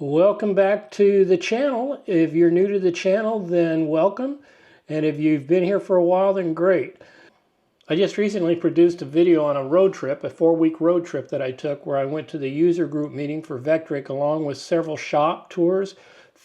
Welcome back to the channel. If you're new to the channel, then welcome. And if you've been here for a while, then great. I just recently produced a video on a road trip, a 4-week road trip that I took where I went to the user group meeting for Vectric along with several shop tours,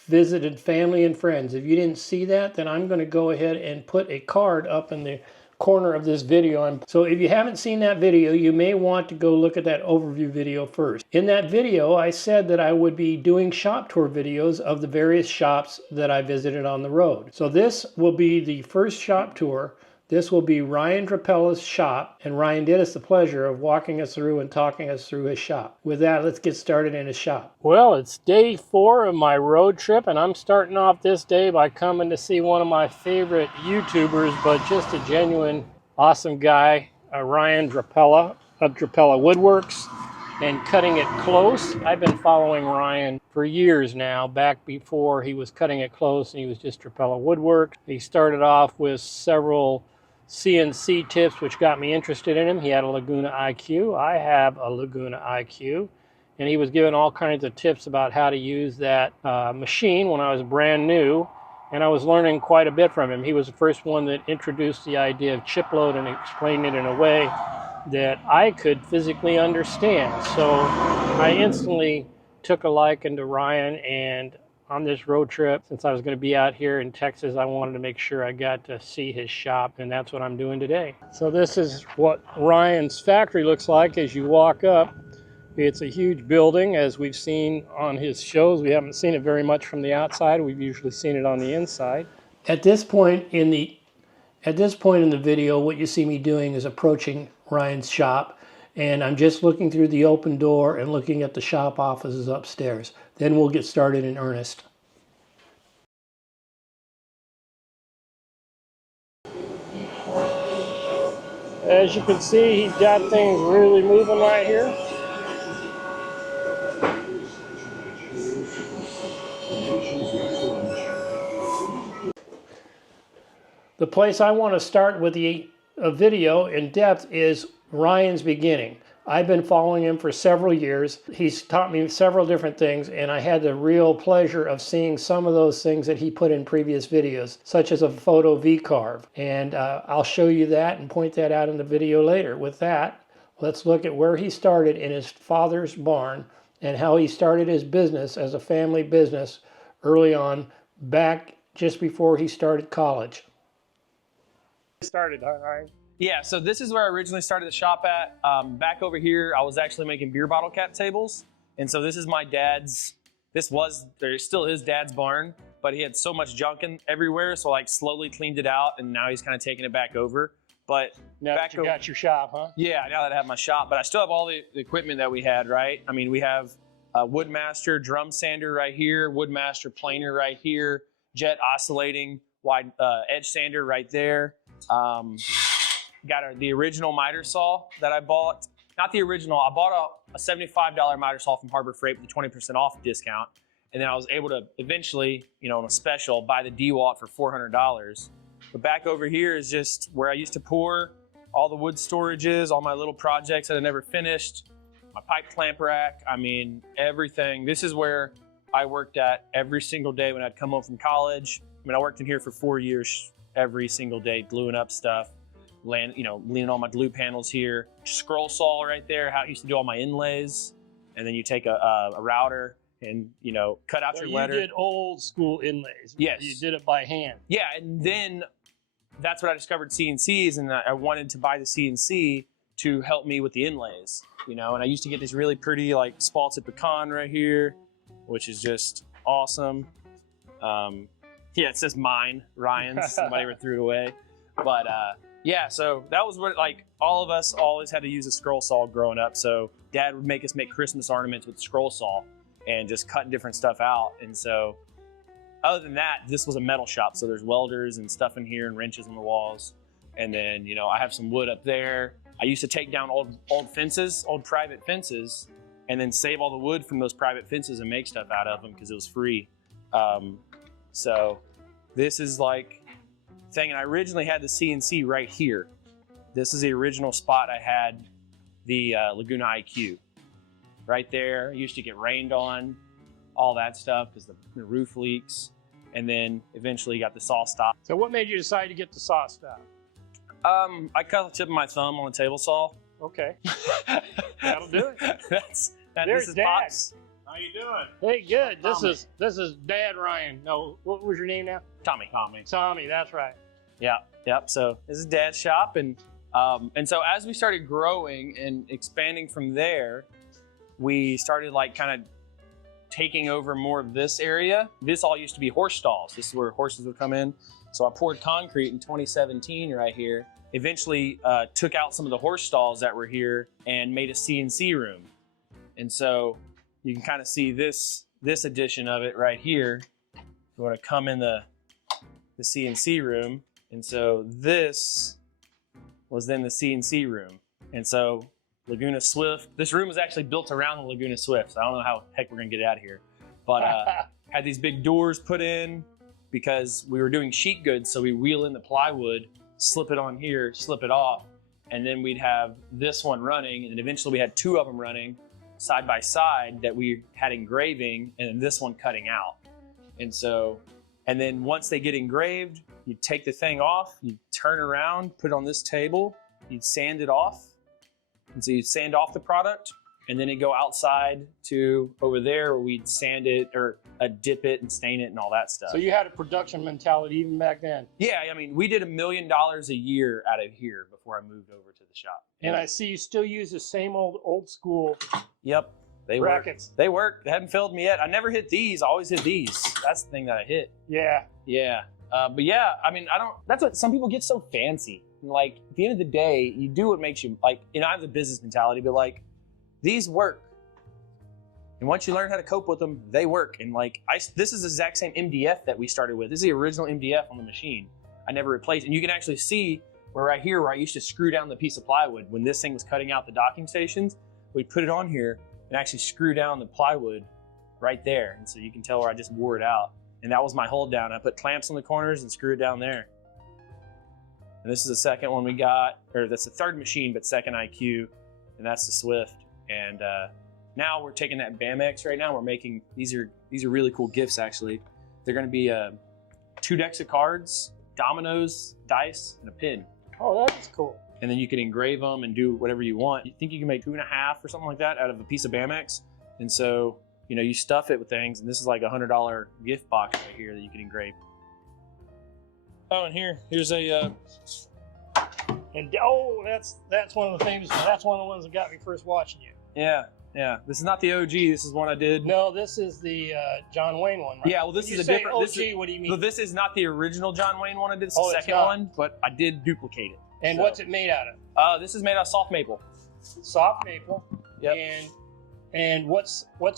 visited family and friends. If you didn't see that, then I'm going to go ahead and put a card up in the corner of this video. So if you haven't seen that video, you may want to go look at that overview video first. In that video, I said that I would be doing shop tour videos of the various shops that I visited on the road. So this will be the first shop tour. This will be Ryan Drapela's shop, and Ryan did us the pleasure of walking us through and talking us through his shop. With that, let's get started in his shop. Well, it's day 4 of my road trip, and I'm starting off this day by coming to see one of my favorite YouTubers, but just a genuine awesome guy, Ryan Drapela of Drapela Woodworks, and Cutting It Close. I've been following Ryan for years now, back before he was Cutting It Close and he was just Drapela Woodworks. He started off with several CNC tips which got me interested in him. He had a Laguna IQ. I have a Laguna IQ. And he was giving all kinds of tips about how to use that machine when I was brand new. And I was learning quite a bit from him. He was the first one that introduced the idea of chip load and explained it in a way that I could physically understand. So I instantly took a liking to Ryan, and on this road trip, since I was going to be out here in Texas, I wanted to make sure I got to see his shop, and that's what I'm doing today. So this is what Ryan's factory looks like as you walk up. It's a huge building, as we've seen on his shows. We haven't seen it very much from the outside. We've usually seen it on the inside. At this point in the video, what you see me doing is approaching Ryan's shop, and I'm just looking through the open door and looking at the shop offices upstairs. Then we'll get started in earnest. As you can see, he's got things really moving right here. The place I want to start with a video in depth is Ryan's beginning. I've been following him for several years. He's taught me several different things, and I had the real pleasure of seeing some of those things that he put in previous videos, such as a photo vCarve. And I'll show you that and point that out in the video later. With that, let's look at where he started in his father's barn and how he started his business as a family business early on, back just before he started college. Started, all right? Yeah, so this is where I originally started the shop at. Back over here, I was actually making beer bottle cap tables. And so this is my dad's, there's still his dad's barn, but he had so much junk everywhere, so I slowly cleaned it out, and now he's kind of taking it back over. But now that you got your shop, huh? Yeah, now that I have my shop, but I still have all the equipment that we had, right? I mean, we have a Woodmaster drum sander right here, Woodmaster planer right here, jet oscillating wide edge sander right there. Got the original miter saw that I bought. Not the original, I bought a $75 miter saw from Harbor Freight with a 20% off discount. And then I was able to eventually, on a special, buy the DeWalt for $400. But back over here is just where I used to pour all the wood storages, all my little projects that I never finished, my pipe clamp rack, I mean, everything. This is where I worked at every single day when I'd come home from college. I mean, I worked in here for 4 years, every single day, gluing up stuff, leaning on my glue panels here. Scroll saw right there, how I used to do all my inlays. And then you take a router and, cut out your letter. You did old school inlays. Yes. You did it by hand. Yeah, and then that's when I discovered CNCs, and I wanted to buy the CNC to help me with the inlays, and I used to get this really pretty, like, spalted pecan right here, which is just awesome. Yeah, it says mine, Ryan's. Somebody ever threw it away. But yeah, so that was what, like, all of us always had to use a scroll saw growing up. So Dad would make us make Christmas ornaments with the scroll saw and just cut different stuff out. And so other than that, this was a metal shop. So there's welders and stuff in here and wrenches on the walls. And then, I have some wood up there. I used to take down old fences, old private fences, and then save all the wood from those private fences and make stuff out of them because it was free. So this is like thing, and I originally had the CNC right here. This is the original spot I had the Laguna IQ. Right there, I used to get rained on. all that stuff because the roof leaks. And then eventually got the saw stop. So what made you decide to get the saw stop? I cut the tip of my thumb on a table saw. Okay. That'll do it. There's This is Dad. Pops. How you doing? Hey, good. Tommy. This is Dad Ryan. No, what was your name now? Tommy. Tommy, that's right. Yeah, yep. So this is Dad's shop, and so as we started growing and expanding from there, we started like kind of taking over more of this area. This all used to be horse stalls. This is where horses would come in. So I poured concrete in 2017 right here. Eventually took out some of the horse stalls that were here and made a CNC room. And so you can kind of see this edition of it right here. You want to come in the CNC room. And so this was then the CNC room. And so Laguna Swift, this room was actually built around the Laguna Swift. So I don't know how the heck we're gonna get out of here. But had these big doors put in because we were doing sheet goods. So we wheel in the plywood, slip it on here, slip it off. And then we'd have this one running. And then eventually we had two of them running side by side that we had engraving, and then this one cutting out. And so, and then once they get engraved, you take the thing off, you turn around, put it on this table, you'd sand it off. And so you'd sand off the product, and then it'd go outside to over there where we'd sand it or dip it and stain it and all that stuff. So you had a production mentality even back then. Yeah, I mean, we did $1 million a year out of here before I moved over to the shop. And I see you still use the same old school Yep. They brackets. Work. They work. They haven't failed me yet. I never hit these. I always hit these. That's the thing that I hit. Yeah. Yeah. But yeah, I mean, that's what some people get so fancy. And like, at the end of the day, you do what makes you, like, I have the business mentality, but like, these work. And once you learn how to cope with them, they work. And like, this is the exact same MDF that we started with. This is the original MDF on the machine. I never replaced. And you can actually see right here where I used to screw down the piece of plywood. When this thing was cutting out the docking stations, we put it on here and actually screw down the plywood right there. And so you can tell where I just wore it out. And that was my hold down. I put clamps on the corners and screwed it down there. And this is the second one we got, or that's the third machine, but second IQ, and that's the Swift. And now we're taking that BAMX right now. We're making, these are really cool gifts actually. They're gonna be 2 decks of cards, dominoes, dice, and a pin. Oh, that's cool. And then you can engrave them and do whatever you want. You think you can make 2.5 or something like that out of a piece of BAMX. And so, you know, you stuff it with things, and this is like a $100 gift box right here that you can engrave. Oh, and here's a, and oh, that's one of the famous, that's one of the ones that got me first watching you. yeah. This is not the OG. This is one I did. No, this is the John Wayne one, right? Yeah, well, this When is you a say different. OG, what do you mean? So this is not the original John Wayne one I did. It's Oh, the it's second not. one, but I did duplicate it. And So, what's it made out of? this is made out of soft maple. Soft maple. Yep. And what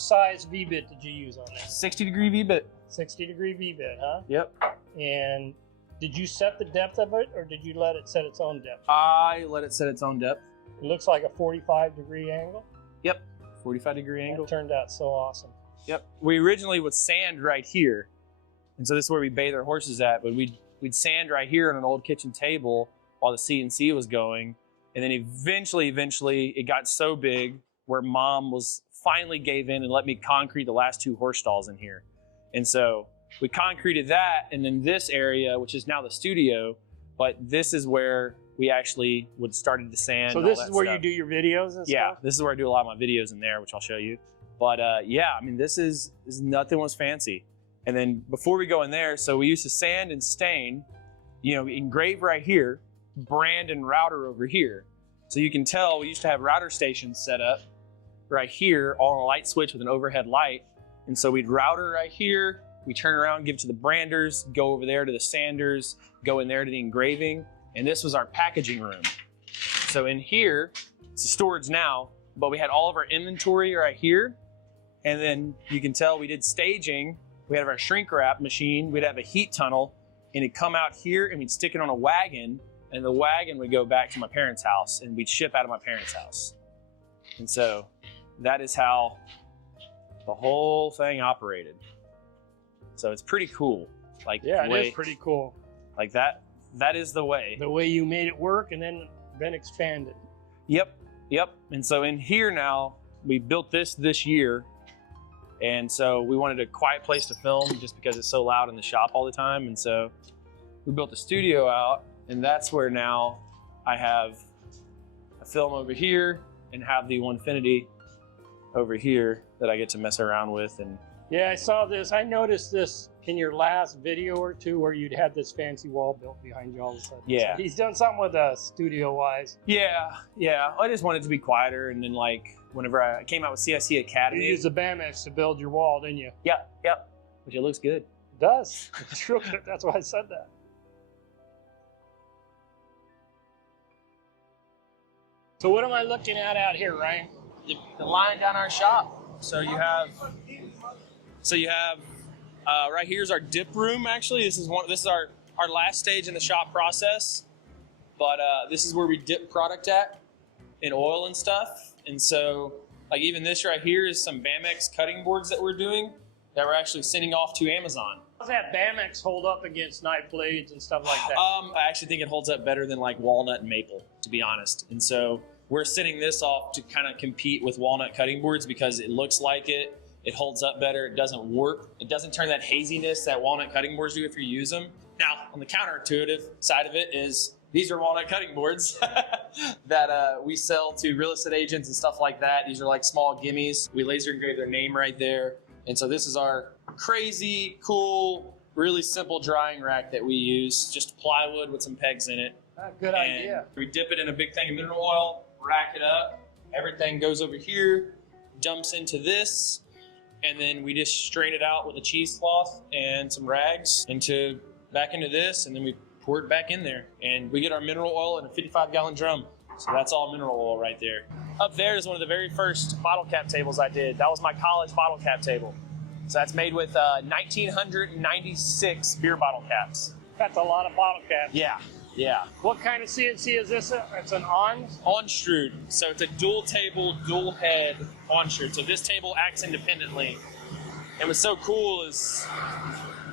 size V-bit did you use on that? 60-degree V-bit. 60-degree V-bit, huh? Yep. And did you set the depth of it, or did you let it set its own depth? I let it set its own depth. It looks like a 45-degree angle. Yep. 45-degree angle. It turned out so awesome. Yep. We originally would sand right here, and so this is where we bathe our horses at. But we'd sand right here on an old kitchen table while the CNC was going, and then eventually it got so big where Mom finally gave in and let me concrete the last 2 horse stalls in here, and so we concreted that, and then this area, which is now the studio, but this is where we actually started to sand. So this is where you do your videos and Yeah, stuff? this is where I do a lot of my videos in there, which I'll show you. But yeah, I mean, this is nothing was fancy. And then before we go in there, so we used to sand and stain, you know, engrave right here, brand and router over here. So you can tell we used to have router stations set up right here, all on a light switch with an overhead light. And so we'd router right here, we turn around, give it to the branders, go over there to the sanders, go in there to the engraving. And this was our packaging room. So in here, it's a storage now, but we had all of our inventory right here. And then you can tell we did staging. We had our shrink wrap machine. We'd have a heat tunnel, and it'd come out here, and we'd stick it on a wagon, and the wagon would go back to my parents' house, and we'd ship out of my parents' house. And so that is how the whole thing operated. So it's pretty cool. Like, Yeah, it is pretty cool. Like that is the way. The way you made it work and then expanded. Yep. And so in here now, we built this year, And so we wanted a quiet place to film just because it's so loud in the shop all the time. And so we built a studio out, and that's where now I have a film over here and have the Onefinity over here that I get to mess around with. And yeah, I saw this. I noticed this in your last video or two where you'd had this fancy wall built behind you all of a sudden. Yeah. So he's done something with studio-wise. yeah, I just wanted it to be quieter. And then like whenever I came out with CIC You Academy. used the BAMX to build your wall, didn't you? Yep, which it looks good. It does. It's real good. That's why I said that. So what am I looking at out here, Ryan? The line down our shop. So you have right here's our dip room. Actually, this is our last stage in the shop process. But this is where we dip product at in oil and stuff. And so like even this right here is some BAMX cutting boards that we're doing that we're actually sending off to Amazon. How does that BAMX hold up against knife blades and stuff like that? I actually think it holds up better than like walnut and maple, to be honest. And so we're sending this off to kind of compete with walnut cutting boards because it looks like it holds up better, it doesn't warp, it doesn't turn that haziness that walnut cutting boards do if you use them. Now, on the counterintuitive side of it is these are walnut cutting boards that we sell to real estate agents and stuff like that. These are like small gimmies. We laser engrave their name right there. And so this is our crazy, cool, really simple drying rack that we use, just plywood with some pegs in it. Good idea. We dip it in a big thing of mineral oil, rack it up, everything goes over here, dumps into this, and then we just strain it out with a cheesecloth and some rags back into this, and then we pour it back in there. And we get our mineral oil in a 55-gallon drum. So that's all mineral oil right there. Up there is one of the very first bottle cap tables I did. That was my college bottle cap table. So that's made with 1996 beer bottle caps. That's a lot of bottle caps. Yeah. What kind of CNC is this? It's an On-strud. So it's a dual table, dual head on-strud. So this table acts independently. And what's so cool is,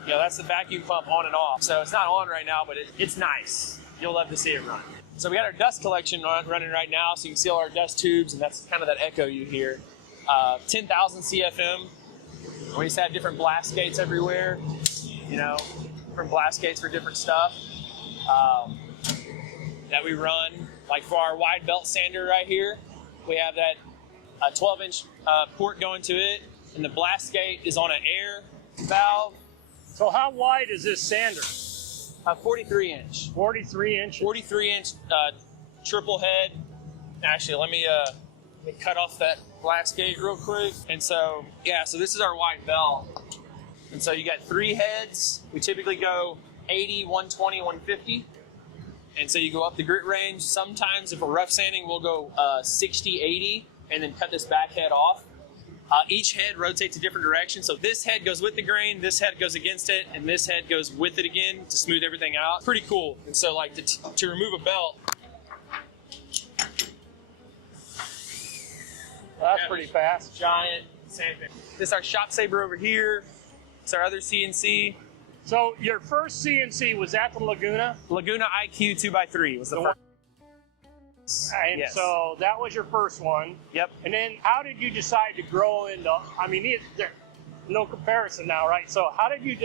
that's the vacuum pump on and off. So it's not on right now, but it's nice. You'll love to see it run. So we got our dust collection running right now, so you can see all our dust tubes, and that's kind of that echo you hear. 10,000 CFM. We just have different blast gates everywhere, different blast gates for different stuff. That we run. Like for our wide belt sander right here, we have that 12-inch port going to it, and the blast gate is on an air valve. So how wide is this sander? 43-inch. 43 inches? 43-inch triple head. Actually, let me cut off that blast gate real quick. And so, so this is our wide belt. And so you got 3 heads. We typically go 80, 120, 150. And so you go up the grit range. Sometimes if we're rough sanding, we'll go 60, 80, and then cut this back head off. Each head rotates a different direction. So this head goes with the grain, this head goes against it, and this head goes with it again to smooth everything out. Pretty cool. And so like to remove a belt. Well, that's pretty fast. Giant sandpaper. This is our shop saber over here. It's our other CNC. So your first CNC, was that the Laguna? Laguna IQ 2x3 was the first. And so that was your first one. Yep. And then how did you decide to grow into, there's no comparison now, right? So how did you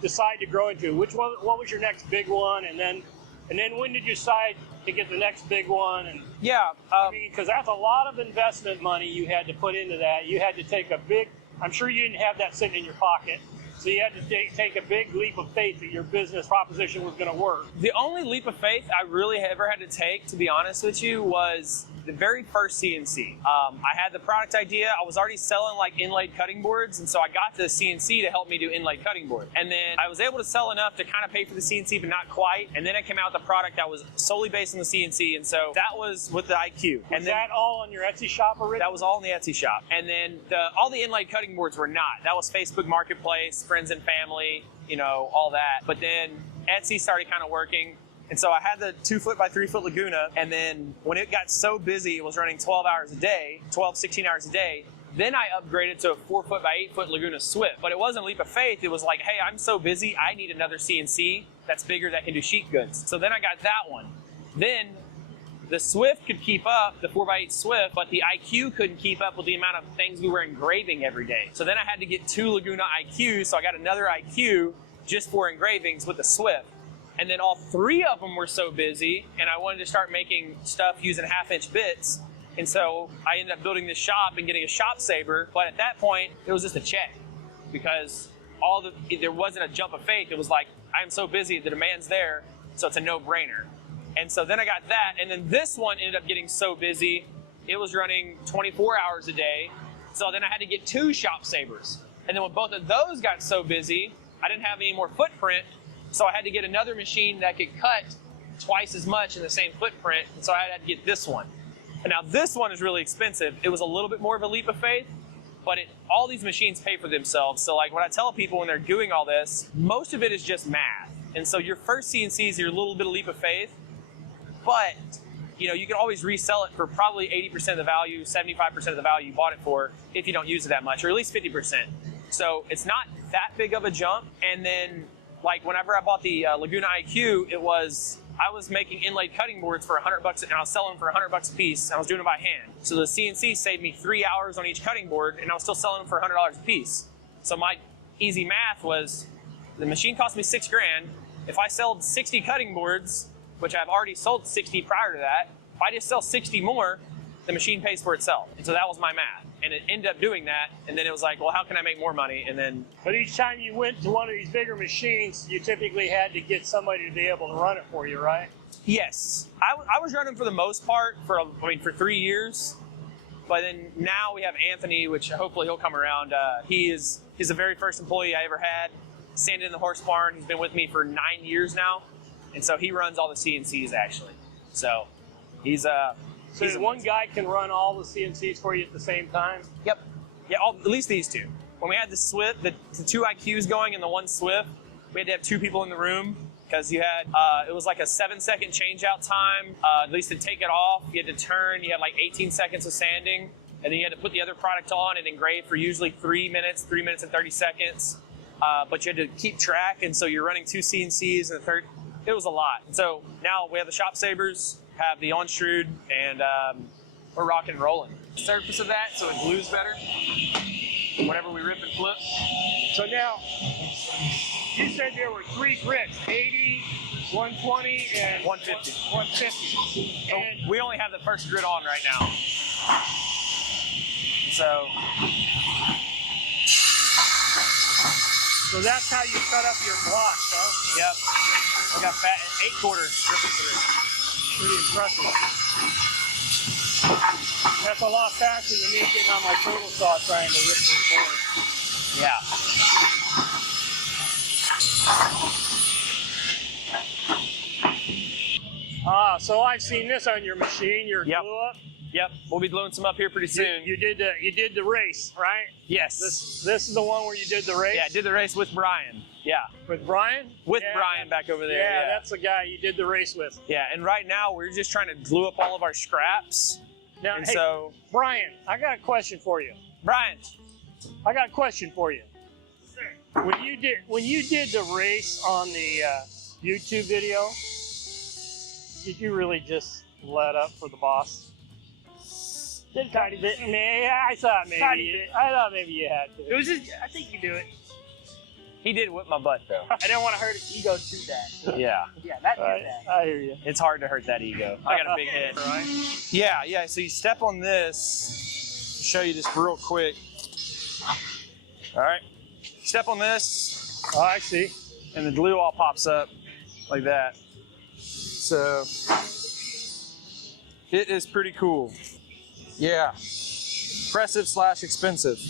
decide to grow into, what was your next big one? And then when did you decide to get the next big one? And because that's a lot of investment money you had to put into that. You had to take I'm sure you didn't have that sitting in your pocket. So you had to take a big leap of faith that your business proposition was going to work. The only leap of faith I really ever had to take, to be honest with you, was the very first CNC. I had the product idea. I was already selling like inlaid cutting boards, and so I got the CNC to help me do inlaid cutting board. And then I was able to sell enough to kind of pay for the CNC, but not quite. And then I came out with a product that was solely based on the CNC, and so that was with the IQ. Was that all on your Etsy shop originally? That was all in the Etsy shop. And then all the inlaid cutting boards were not. That was Facebook Marketplace, friends and family, all that. But then Etsy started kind of working. And so I had the 2-foot by 3-foot Laguna. And then when it got so busy, it was running 12 hours a day, 16 hours a day. Then I upgraded to a 4-foot by 8-foot Laguna Swift. But it wasn't a leap of faith. It was like, hey, I'm so busy, I need another CNC that's bigger that can do sheet goods. So then I got that one. Then The Swift could keep up, the 4x8 Swift, but the IQ couldn't keep up with the amount of things we were engraving every day. So then I had to get 2 Laguna IQs, so I got another IQ just for engravings with the Swift. And then all 3 of them were so busy, and I wanted to start making stuff using 1/2-inch bits. And so I ended up building this shop and getting a shop saver, but at that point, it was just a check because there wasn't a jump of faith. It was like, I'm so busy, the demand's there, so it's a no-brainer. And so then I got that, and then this one ended up getting so busy, it was running 24 hours a day. So then I had to get 2 shop savers. And then when both of those got so busy, I didn't have any more footprint, so I had to get another machine that could cut twice as much in the same footprint, and so I had to get this one. And now this one is really expensive. It was a little bit more of a leap of faith, but all these machines pay for themselves. So like when I tell people when they're doing all this, most of it is just math. And so your first CNC is your little bit of leap of faith, but you can always resell it for probably 80% of the value, 75% of the value you bought it for if you don't use it that much, or at least 50%. So it's not that big of a jump. And then like whenever I bought the Laguna IQ, I was making inlaid cutting boards for $100, and I was selling them for $100 a piece, and I was doing it by hand. So the CNC saved me 3 hours on each cutting board, and I was still selling them for $100 a piece. So my easy math was, the machine cost me $6 grand. If I sold 60 cutting boards, which I've already sold 60 prior to that, if I just sell 60 more, the machine pays for itself. And so that was my math. And it ended up doing that, and then it was like, well, how can I make more money? And then... But each time you went to one of these bigger machines, you typically had to get somebody to be able to run it for you, right? Yes. I was running for the most part for 3 years. But then now we have Anthony, which hopefully he'll come around. He's the very first employee I ever had. Sanding in the horse barn. He's been with me for 9 years now. And so he runs all the CNCs, actually. So he's one guy can run all the CNCs for you at the same time? Yep. Yeah, at least these 2. When we had the Swift, the 2 IQs going and the 1 Swift, we had to have 2 people in the room because you had, it was like a 7-second change out time, at least to take it off. You had to turn, you had like 18 seconds of sanding, and then you had to put the other product on and engrave for usually 3 minutes and 30 seconds. But you had to keep track, and so you're running 2 CNCs and it was a lot. And so now we have the shop sabers, have the on-extrude, and we're rocking and rolling. The surface of that, so it glues better whenever we rip and flip. So now, you said there were 3 grits, 80, 120, and 150. 150. So we only have the first grit on right now. So that's how you cut up your blocks, huh? Yep. I got fat 8/4 ripping through. Pretty impressive. That's a lot faster than me getting on my turtle saw trying to rip this board. Yeah. So I've seen this on your machine, your Yep. glue up. Yep. We'll be gluing some up here pretty soon. You did the race, right? Yes. This is the one where you did the race? Yeah, I did the race with Brian. Yeah. With Brian? With Brian back over there. Yeah, that's the guy you did the race with. Yeah, and right now we're just trying to glue up all of our scraps. Now, and hey, so, Brian, I got a question for you. Brian. I got a question for you. Sir. When you did the race on the YouTube video, did you really just let up for the boss? Did a tiny bit. Yeah, I thought maybe you had to. It was just, I think you do it. He did whip my butt though. I didn't want to hurt his ego too bad. Yeah. Yeah, that did that. I hear you. It's hard to hurt that ego. I got a big head. Right? Yeah. So you step on this. To show you just real quick. All right. Step on this. Oh, I see. And the glue all pops up like that. So it is pretty cool. Yeah. Impressive / expensive.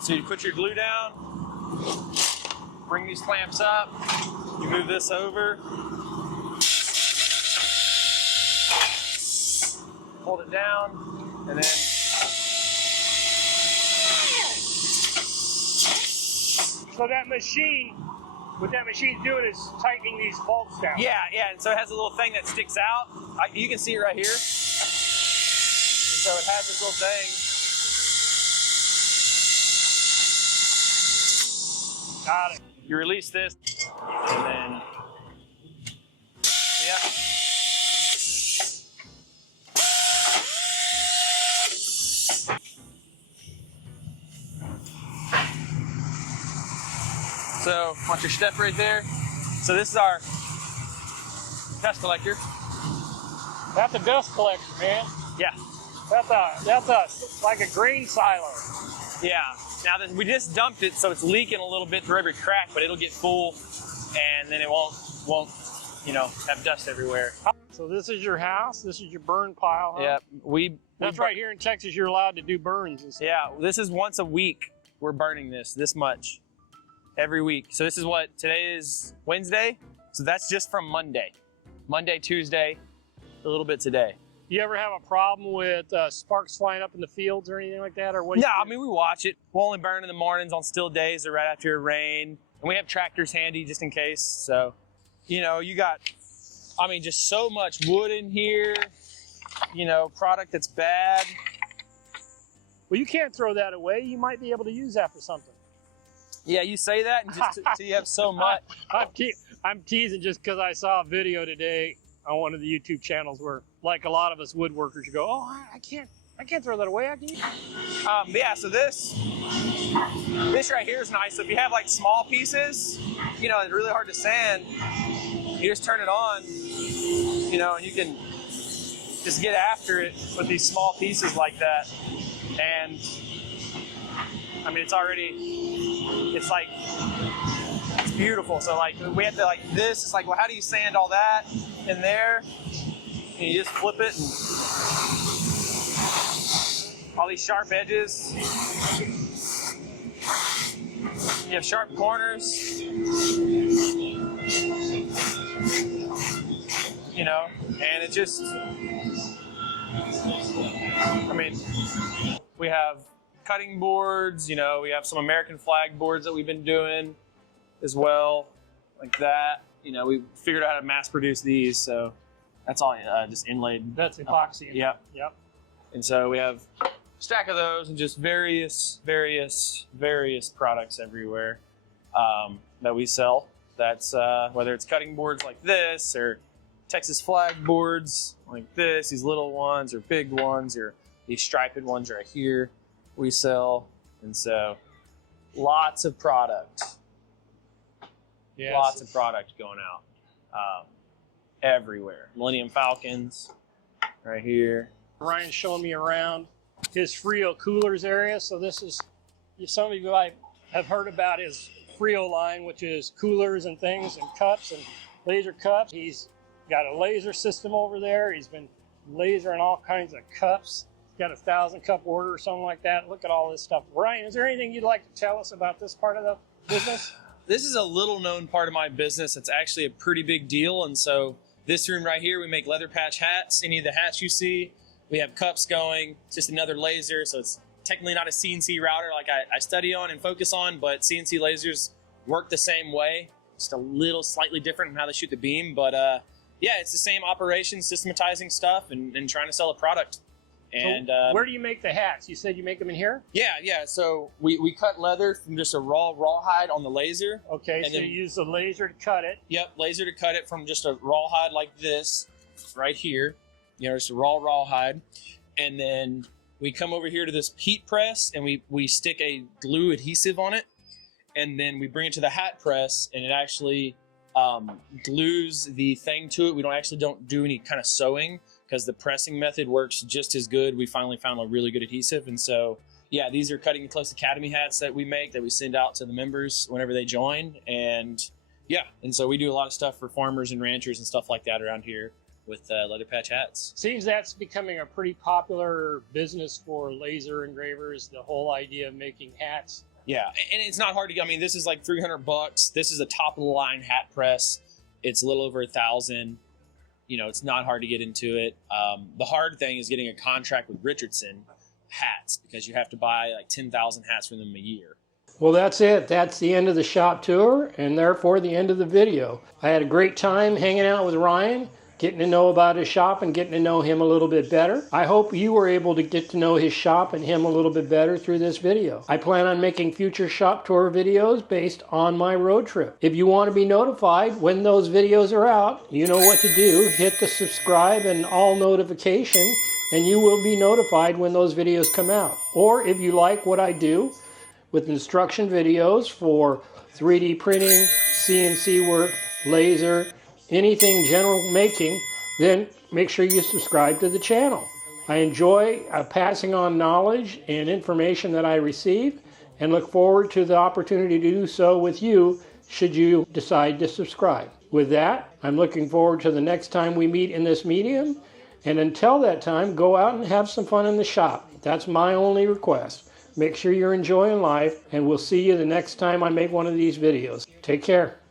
So you put your glue down, bring these clamps up, you move this over, hold it down, and then So that machine, what that machine's doing is tightening these bolts down. yeah, and so it has a little thing that sticks out. You can see it right here. And so it has this little thing. Got it. You release this, and then, yeah. So watch your step right there. So this is our dust collector. That's a dust collector, man. Yeah. That's like a grain silo. Yeah. Now we just dumped it, so it's leaking a little bit through every crack, but it'll get full, and then it won't, you know, have dust everywhere. So this is your house. This is your burn pile. Huh? Yeah. That's right here in Texas. You're allowed to do burns and stuff. Yeah. This is once a week. We're burning this much every week. So this is what today is Wednesday. So that's just from Monday, Tuesday, a little bit today. You ever have a problem with sparks flying up in the fields or anything like that? Or what? No, I mean, we watch it. We'll only burn in the mornings on still days or right after a rain. And we have tractors handy just in case. So, you know, you got, I mean, just so much wood in here, you know, product that's bad. Well, you can't throw that away. You might be able to use that for something. Yeah, you say that and just so you have so much. I'm teasing just because I saw a video today on one of the YouTube channels where, like a lot of us woodworkers, you go, "Oh, I can't throw that away. I can use it." Yeah. So this right here is nice. So if you have like small pieces, you know, it's really hard to sand. You just turn it on, you know, and you can just get after it with these small pieces like that. And I mean, it's like, it's beautiful. So like we have to like this, it's like, well, how do you sand all that in there? And you just flip it and all these sharp edges. You have sharp corners. You know, and it just, I mean, we have cutting boards, you know, we have some American flag boards that we've been doing as well, like that. You know, we figured out how to mass produce these, so that's all just inlaid. That's epoxy. Yep. Yep. And so we have a stack of those and just various products everywhere that we sell. That's whether it's cutting boards like this or Texas flag boards like this, these little ones or big ones or these striped ones right here we sell. And so lots of product. Yes. Lots of product going out everywhere. Millennium Falcons right here. Ryan's showing me around his Frio coolers area. So this is, some of you might have heard about his Frio line, which is coolers and things and cups and laser cups. He's got a laser system over there. He's been lasering all kinds of cups. He's got a 1,000-cup order or something like that. Look at all this stuff. Ryan, is there anything you'd like to tell us about this part of the business? This is a little known part of my business. It's actually a pretty big deal. And so this room right here, we make leather patch hats. Any of the hats you see, we have cups going. It's just another laser. So it's technically not a CNC router like I study on and focus on, but CNC lasers work the same way. Just a little slightly different in how they shoot the beam. But yeah, it's the same operation, systematizing stuff and trying to sell a product. And so where do you make the hats? You said you make them in here? Yeah. So we cut leather from just a rawhide on the laser. Okay, and so then, you use the laser to cut it. Yep, laser to cut it from just a rawhide like this, right here. You know, just a rawhide. And then we come over here to this heat press and we stick a glue adhesive on it. And then we bring it to the hat press and it actually glues the thing to it. We don't do any kind of sewing, because the pressing method works just as good. We finally found a really good adhesive. And so, yeah, these are Cutting Close Academy hats that we make that we send out to the members whenever they join. And yeah, and so we do a lot of stuff for farmers and ranchers and stuff like that around here with leather patch hats. Seems that's becoming a pretty popular business for laser engravers, the whole idea of making hats. Yeah, and it's not hard to get. I mean, this is like $300. This is a top of the line hat press. It's a little over $1,000. You know, it's not hard to get into it. The hard thing is getting a contract with Richardson hats, because you have to buy like 10,000 hats from them a year. Well, that's it. That's the end of the shop tour, and therefore the end of the video. I had a great time hanging out with Ryan, getting to know about his shop and getting to know him a little bit better. I hope you were able to get to know his shop and him a little bit better through this video. I plan on making future shop tour videos based on my road trip. If you want to be notified when those videos are out, you know what to do. Hit the subscribe and all notification, and you will be notified when those videos come out. Or if you like what I do, with instruction videos for 3D printing, CNC work, laser, anything general making, then make sure you subscribe to the channel. I enjoy passing on knowledge and information that I receive and look forward to the opportunity to do so with you should you decide to subscribe. With that, I'm looking forward to the next time we meet in this medium, and until that time, go out and have some fun in the shop. That's my only request. Make sure you're enjoying life, and we'll see you the next time I make one of these videos. Take care.